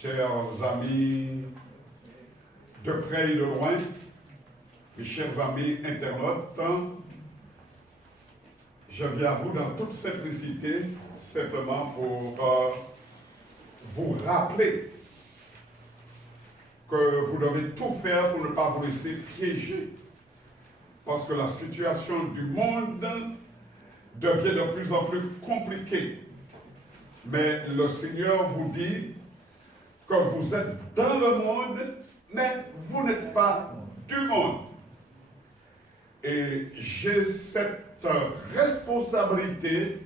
chers amis de près et de loin, mes chers amis internautes, je viens à vous dans toute simplicité, simplement pour vous rappeler que vous devez tout faire pour ne pas vous laisser piéger. Parce que la situation du monde devient de plus en plus compliquée. Mais le Seigneur vous dit que vous êtes dans le monde, mais vous n'êtes pas du monde. Et j'ai cette responsabilité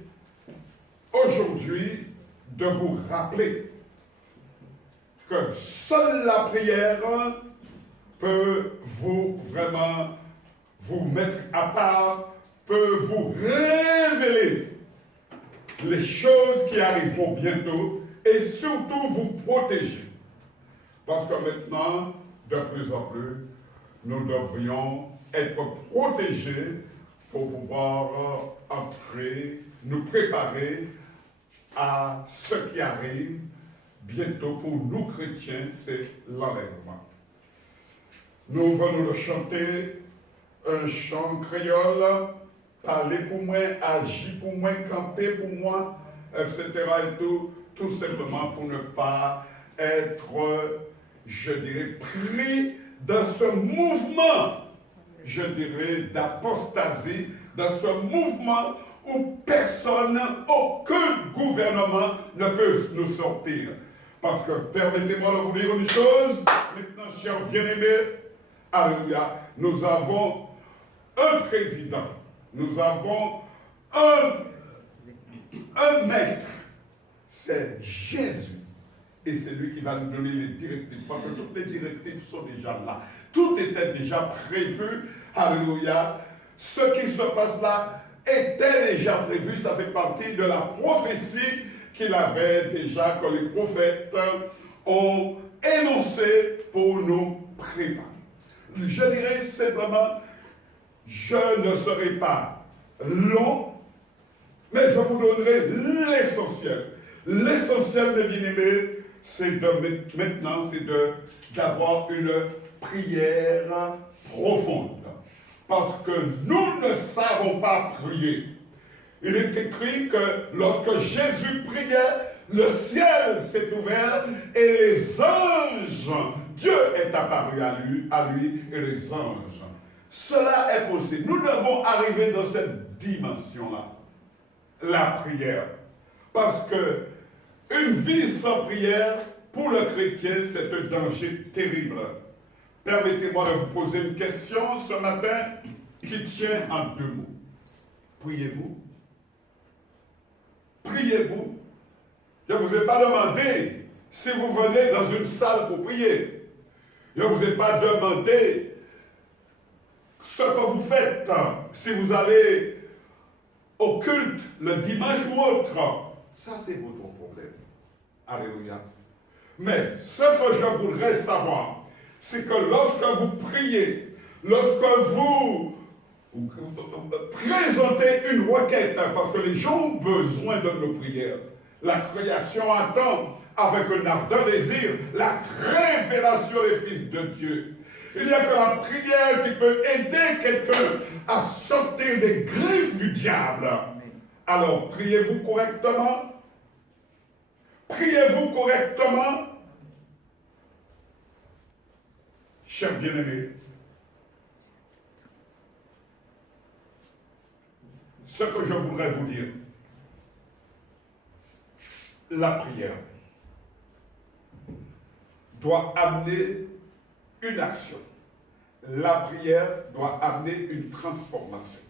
aujourd'hui de vous rappeler que seule la prière peut vraiment vous mettre à part, peut vous révéler les choses qui arriveront bientôt et surtout vous protéger. Parce que maintenant, de plus en plus, nous devrions être protégés pour pouvoir entrer, nous préparer à ce qui arrive bientôt pour nous chrétiens, c'est l'enlèvement. Nous venons de chanter un chant créole, parler pour moi, agir pour moi, camper pour moi, etc. et tout simplement pour ne pas être, je dirais, pris dans ce mouvement, je dirais, d'apostasie, dans ce mouvement où personne, aucun gouvernement ne peut nous sortir. Parce que, permettez-moi de vous dire une chose, maintenant, chers bien-aimés, alléluia, nous avons un président, nous avons un maître, c'est Jésus. Et c'est lui qui va nous donner les directives, parce que toutes les directives sont déjà là. Tout était déjà prévu, alléluia. Ce qui se passe là était déjà prévu, ça fait partie de la prophétie qu'il avait déjà, que les prophètes ont énoncé pour nous préparer. Je dirais simplement, je ne serai pas long, mais je vous donnerai l'essentiel. L'essentiel, mes bien-aimés, c'est maintenant, c'est d'avoir une prière profonde. Parce que nous ne savons pas prier. Il est écrit que lorsque Jésus priait, le ciel s'est ouvert et les anges, Dieu est apparu à lui et les anges. Cela est possible. Nous devons arriver dans cette dimension-là, la prière. Parce que une vie sans prière, pour le chrétien, c'est un danger terrible. Permettez-moi de vous poser une question ce matin qui tient en deux mots. Priez-vous? Priez-vous? Je ne vous ai pas demandé si vous venez dans une salle pour prier. Je ne vous ai pas demandé ce que vous faites, si vous allez au culte le dimanche ou autre. Ça, c'est votre problème. Alléluia. Mais ce que je voudrais savoir, c'est que lorsque vous priez, lorsque vous présentez une requête, parce que les gens ont besoin de nos prières, la création attend avec un ardent désir la révélation des fils de Dieu. Il n'y a que la prière qui peut aider quelqu'un à sortir des griffes du diable. Alors, priez-vous correctement? Priez-vous correctement? Chers bien-aimés, ce que je voudrais vous dire, la prière doit amener une action. La prière doit amener une transformation.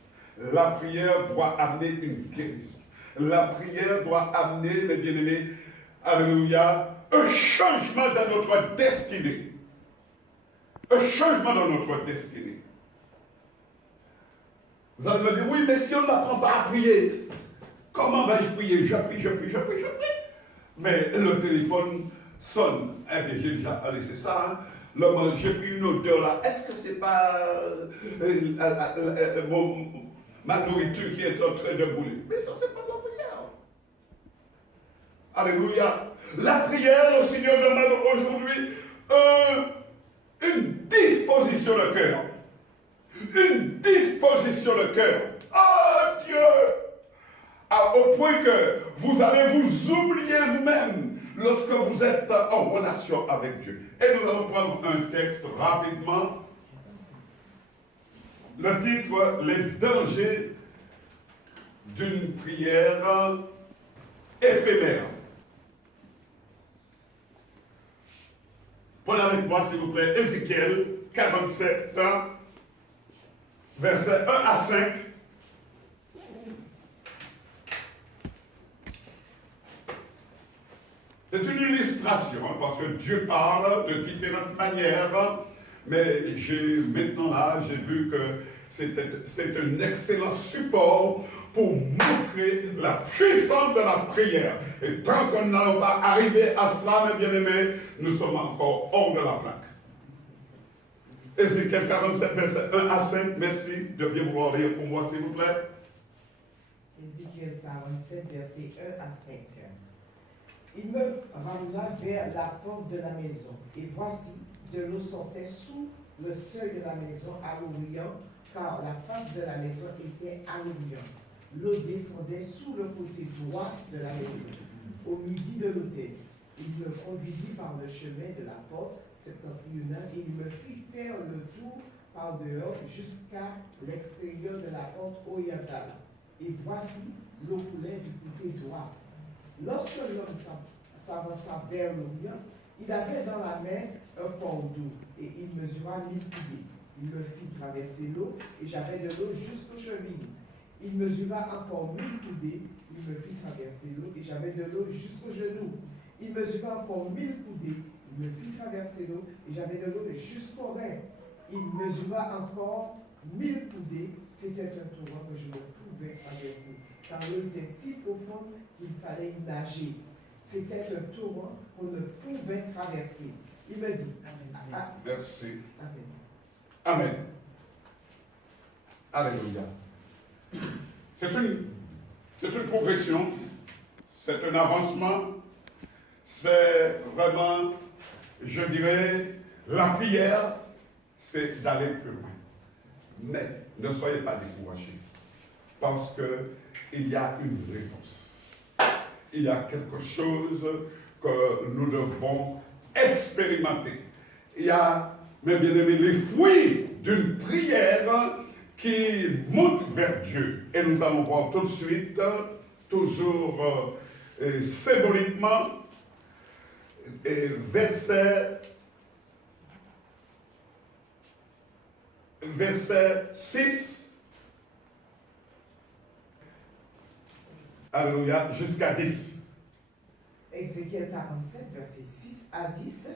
La prière doit amener une guérison. La prière doit amener, mes bien-aimés, alléluia, un changement dans notre destinée. Un changement dans notre destinée. Vous allez me dire, oui, mais si on n'apprend pas à prier, comment vais-je prier? Je prie. Mais le téléphone sonne. Eh bien, j'ai déjà laissé ça. Hein. J'ai pris une odeur là. Est-ce que c'est pas ma nourriture qui est en train de bouler? Mais ça, c'est pas de la prière. Alléluia. La prière, le Seigneur demande aujourd'hui une disposition de cœur. Une disposition de cœur. Oh Dieu! Au point que vous allez vous oublier vous-même lorsque vous êtes en relation avec Dieu. Et nous allons prendre un texte rapidement. Le titre, les dangers d'une prière éphémère. Prenez avec moi, s'il vous plaît, Ézéchiel 47, versets 1 à 5. C'est une illustration, parce que Dieu parle de différentes manières, mais maintenant j'ai vu que c'est un excellent support pour montrer la puissance de la prière. Et tant que nous n'allons pas arriver à cela, mes bien-aimés, nous sommes encore hors de la plaque. Ézéchiel 47, verset 1 à 5, merci de bien vouloir lire pour moi, s'il vous plaît. Ézéchiel 47, verset 1 à 5. Il me ramena vers la porte de la maison, et voici, de l'eau sortait sous le seuil de la maison à l'Orient, car la face de la maison était à l'Orient. L'eau descendait sous le côté droit de la maison, au midi de l'autel. Il me conduisit par le chemin de la porte septentrionale, et il me fit faire le tour par dehors jusqu'à l'extérieur de la porte orientale. Et voici, l'eau coulait du côté droit. Lorsque l'homme s'avança vers l'Orient, il avait dans la main un port d'eau, et il mesura 1000 coudées. Il me fit traverser l'eau, et j'avais de l'eau jusqu'aux chevilles. Il mesura encore 1000 coudées, il me fit traverser l'eau, et j'avais de l'eau jusqu'aux genoux. Il mesura encore 1000 coudées, il me fit traverser l'eau, et j'avais de l'eau jusqu'aux reins. Il mesura encore 1000 coudées, c'était un torrent que je ne pouvais traverser, car l'eau était si profonde qu'il fallait y nager. C'était un torrent qu'on ne pouvait traverser. Il me dit, Merci. Amen. Amen. Alléluia. C'est une progression, c'est un avancement, c'est vraiment, je dirais, la prière, c'est d'aller plus loin. Mais ne soyez pas découragés, parce qu'il y a une réponse. Il y a quelque chose que nous devons expérimenter. Il y a, mes bien-aimés, les fruits d'une prière qui monte vers Dieu. Et nous allons voir tout de suite, toujours symboliquement, verset 6, alléluia, jusqu'à 10. Ézéchiel 47, verset 6 à 10,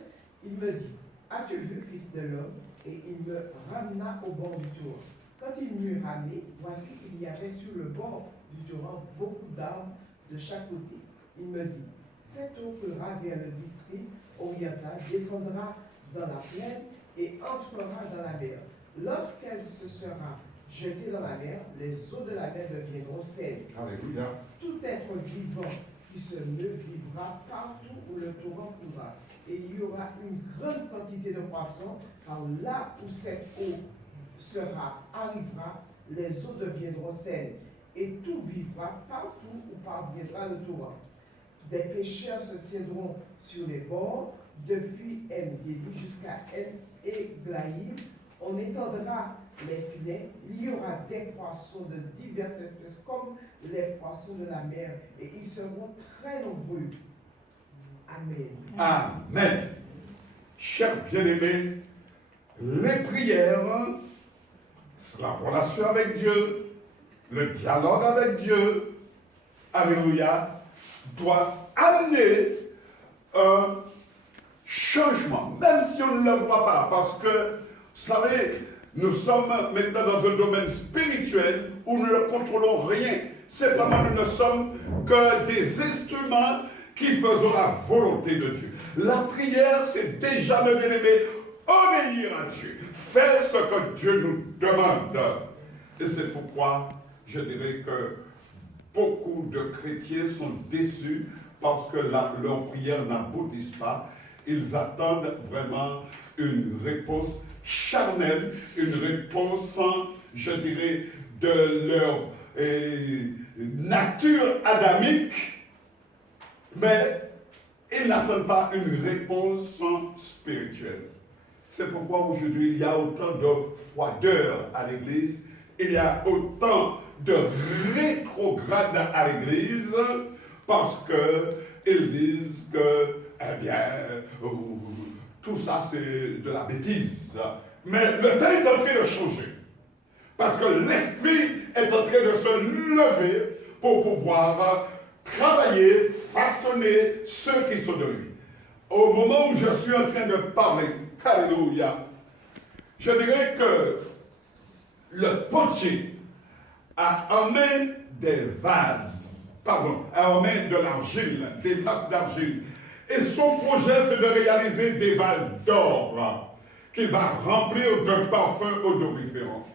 il me dit, as-tu vu, fils de l'homme? Et il me ramena au bord du torrent. Quand il m'eut ramené, voici, il y avait sur le bord du torrent beaucoup d'arbres de chaque côté. Il me dit, cette eau coulera vers le district oriental, descendra dans la plaine et entrera dans la mer. Lorsqu'elle se sera jetée dans la mer, les eaux de la mer deviendront saines. Alléluia. Tout être vivant qui se meut vivra partout où le torrent coulera. Et il y aura une grande quantité de poissons, car là où cette eau arrivera, les eaux deviendront saines. Et tout vivra partout où parviendra le torrent. Des pêcheurs se tiendront sur les bords, depuis En-Gedi jusqu'à En-Eglaïm. On étendra les filets, il y aura des poissons de diverses espèces, comme les poissons de la mer, et ils seront très nombreux. Amen. Amen. Chers bien-aimés, les prières, la relation avec Dieu, le dialogue avec Dieu, alléluia, doit amener un changement, même si on ne le voit pas, parce que, vous savez, nous sommes maintenant dans un domaine spirituel où nous ne contrôlons rien. Simplement, nous ne sommes que des instruments qui faisons la volonté de Dieu. La prière, c'est déjà, mes bien-aimés, obéir à Dieu, faire ce que Dieu nous demande. Et c'est pourquoi je dirais que beaucoup de chrétiens sont déçus parce que leur prière n'aboutisse pas. Ils attendent vraiment une réponse charnelle, une réponse, je dirais, de leur nature adamique, mais ils n'attendent pas une réponse spirituelle. C'est pourquoi aujourd'hui il y a autant de froideur à l'église, il y a autant de rétrogrades à l'église, parce qu'ils disent que, eh bien, tout ça c'est de la bêtise. Mais le temps est en train de changer. Parce que l'esprit est en train de se lever pour pouvoir travailler, façonner ceux qui sont de lui. Au moment où je suis en train de parler, alléluia, je dirais que le potier a en main des vases, a en main de l'argile, des vases d'argile. Et son projet, c'est de réaliser des vases d'or qu'il va remplir de parfums odoriférants.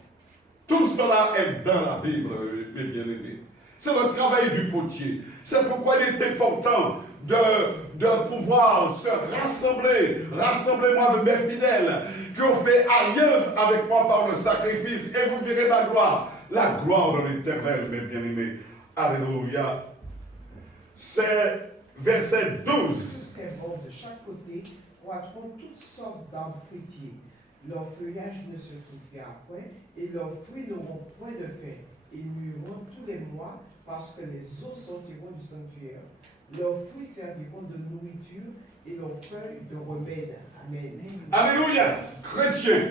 Tout cela est dans la Bible, mes bien-aimés. C'est le travail du potier. C'est pourquoi il est important de pouvoir se rassembler. Rassemblez-moi avec mes fidèles qui ont fait alliance avec moi par le sacrifice et vous verrez ma gloire. La gloire de l'Éternel, mes bien-aimés. Alléluia. C'est verset 12. Sous ces bords de chaque côté croîtront toutes sortes d'arbres fruitiers. Leur feuillage ne se flétrira point et leurs fruits n'auront point de fin. Ils mûriront tous les mois parce que les eaux sortiront du sanctuaire. Leurs fruits serviront de nourriture et leurs feuilles de remède. Amen. Alléluia. Chrétiens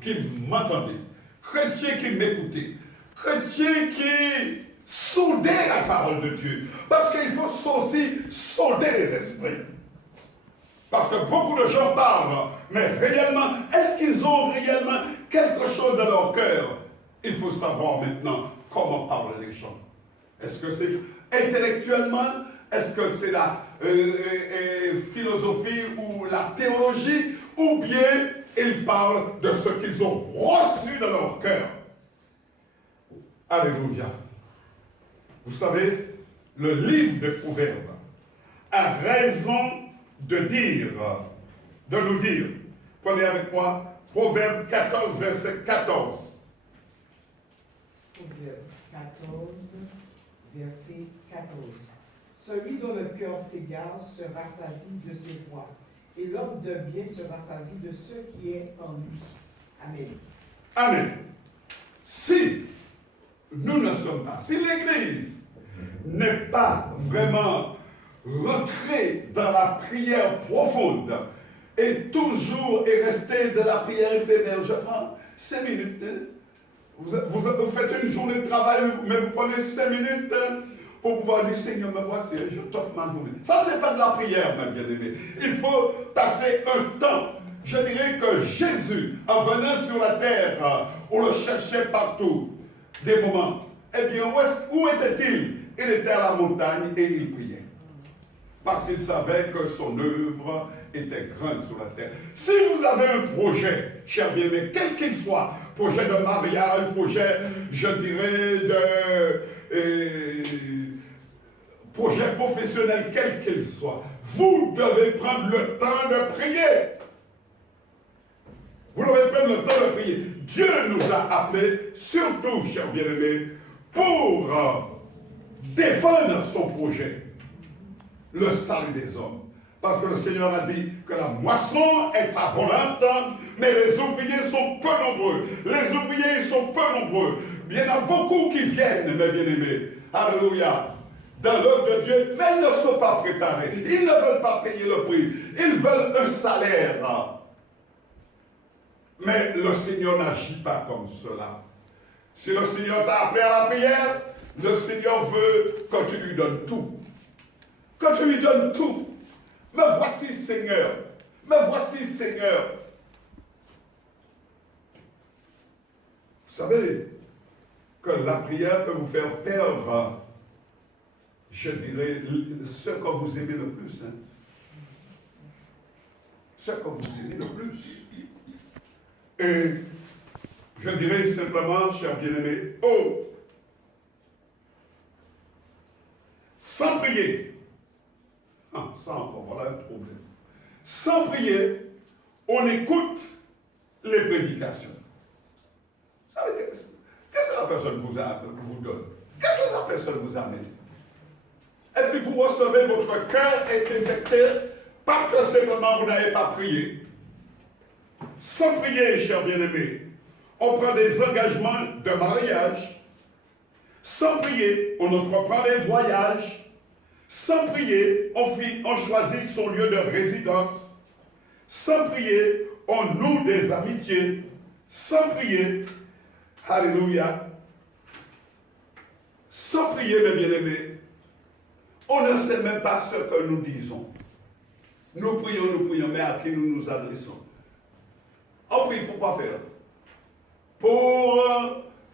qui m'entendez, chrétiens qui m'écoutez, chrétiens qui sondez la parole de Dieu. Parce qu'il faut aussi sonder les esprits. Parce que beaucoup de gens parlent, mais réellement, est-ce qu'ils ont réellement quelque chose dans leur cœur? Il faut savoir maintenant comment parlent les gens. Est-ce que c'est intellectuellement? Est-ce que c'est la philosophie ou la théologie? Ou bien ils parlent de ce qu'ils ont reçu dans leur cœur? Alléluia. Vous savez, le livre des Proverbes a raison de nous dire, prenez avec moi, Proverbe 14, verset 14. Proverbe 14, verset 14. Celui dont le cœur s'égare se rassasie de ses voies, et l'homme de bien se rassasie de ce qui est en lui. Amen. Amen. Si nous ne sommes pas, si l'Église n'est pas vraiment rentrée dans la prière profonde et toujours est restée dans la prière éphémère, je prends 5 minutes. Vous faites une journée de travail, mais vous prenez 5 minutes pour pouvoir dire, Seigneur, me voici, je t'offre ma journée. Ça, c'est pas de la prière, mes bien-aimés. Il faut passer un temps. Je dirais que Jésus, en venant sur la terre, on le cherchait partout, des moments. Eh bien, où était-il? Il était à la montagne et il priait. Parce qu'il savait que son œuvre était grande sur la terre. Si vous avez un projet, cher bien-aimé, quel qu'il soit, projet de mariage, projet, je dirais, projet professionnel, quel qu'il soit, vous devez prendre le temps de prier. Vous devez prendre le temps de prier. Dieu nous a appelés, surtout, cher bien-aimé, pour défendre son projet, le salut des hommes. Parce que le Seigneur a dit que la moisson est abondante, mais les ouvriers sont peu nombreux. Les ouvriers sont peu nombreux. Il y en a beaucoup qui viennent, mes bien-aimés. Alléluia. Dans l'œuvre de Dieu, mais ils ne sont pas préparés. Ils ne veulent pas payer le prix. Ils veulent un salaire. Mais le Seigneur n'agit pas comme cela. Si le Seigneur t'a appelé à la prière, le Seigneur veut que tu lui donnes tout. Que tu lui donnes tout. Me voici, Seigneur. Me voici, Seigneur. Vous savez que la prière peut vous faire perdre, je dirais, ce que vous aimez le plus. Hein. Ce que vous aimez le plus. Et je dirais simplement, cher bien-aimé, sans prier, voilà un problème. Sans prier, on écoute les prédications. Vous savez, qu'est-ce que la personne vous donne? Qu'est-ce que la personne vous amène? Et puis vous recevez, votre cœur est infecté, parce que simplement vous n'avez pas prié. Sans prier, chers bien-aimés, on prend des engagements de mariage. Sans prier, on entreprend des voyages. Sans prier, on choisit son lieu de résidence. Sans prier, on noue des amitiés. Sans prier, alléluia. Sans prier, mes bien-aimés, on ne sait même pas ce que nous disons. Nous prions, mais à qui nous nous adressons? On prie pour quoi faire? Pour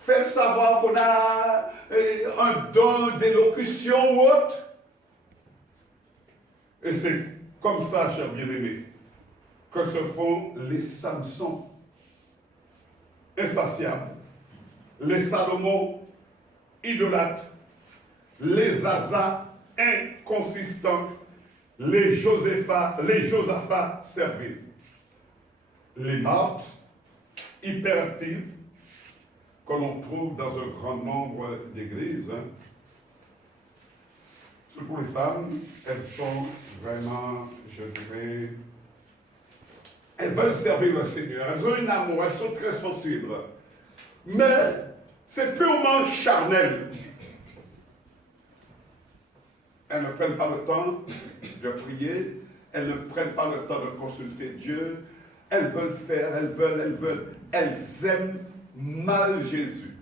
faire savoir qu'on a un don d'élocution ou autre. Et c'est comme ça, chers bien-aimés, que se font les Samson insatiables, les Salomon idolâtres, les Asa inconsistants, les Josaphat servis, les Marthe hyperactives que l'on trouve dans un grand nombre d'églises. Surtout les femmes, elles sont vraiment, je dirais, elles veulent servir le Seigneur, elles ont un amour, elles sont très sensibles. Mais c'est purement charnel. Elles ne prennent pas le temps de prier, elles ne prennent pas le temps de consulter Dieu, elles veulent faire, elles veulent. Elles aiment mal Jésus.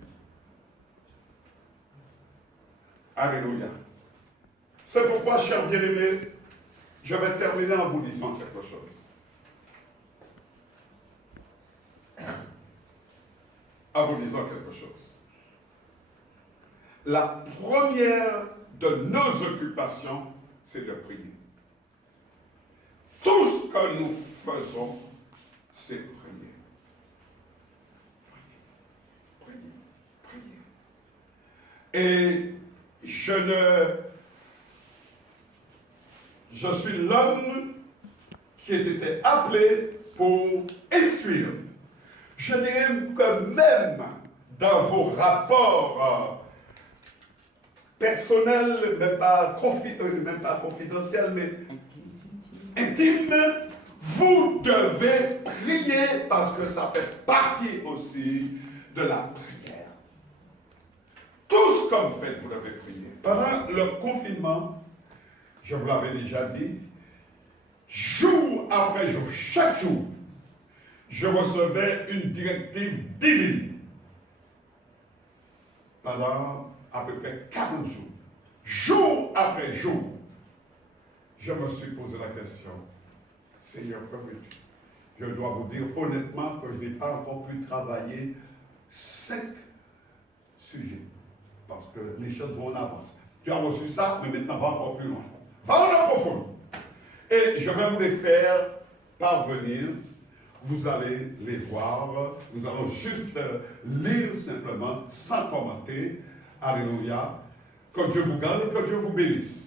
Alléluia. C'est pourquoi, chers bien-aimés, je vais terminer en vous disant quelque chose. En vous disant quelque chose. La première de nos occupations, c'est de prier. Tout ce que nous faisons, c'est prier. Prier. Et je suis l'homme qui a été appelé pour instruire. Je dirais que même dans vos rapports personnels, même pas confidentiels, mais intimes, vous devez prier parce que ça fait partie aussi de la prière. Tout ce que vous faites, vous devez prier. Pendant le confinement, je vous l'avais déjà dit, jour après jour, chaque jour, je recevais une directive divine pendant à peu près 40 jours. Jour après jour, je me suis posé la question, Seigneur, que veux-tu? Je dois vous dire honnêtement que je n'ai pas encore pu travailler 5 sujets, parce que les choses vont en avance. Tu as reçu ça, mais maintenant va encore plus loin. Va en profond. Et je vais vous les faire parvenir. Vous allez les voir. Nous allons juste lire simplement, sans commenter. Alléluia. Que Dieu vous garde et que Dieu vous bénisse.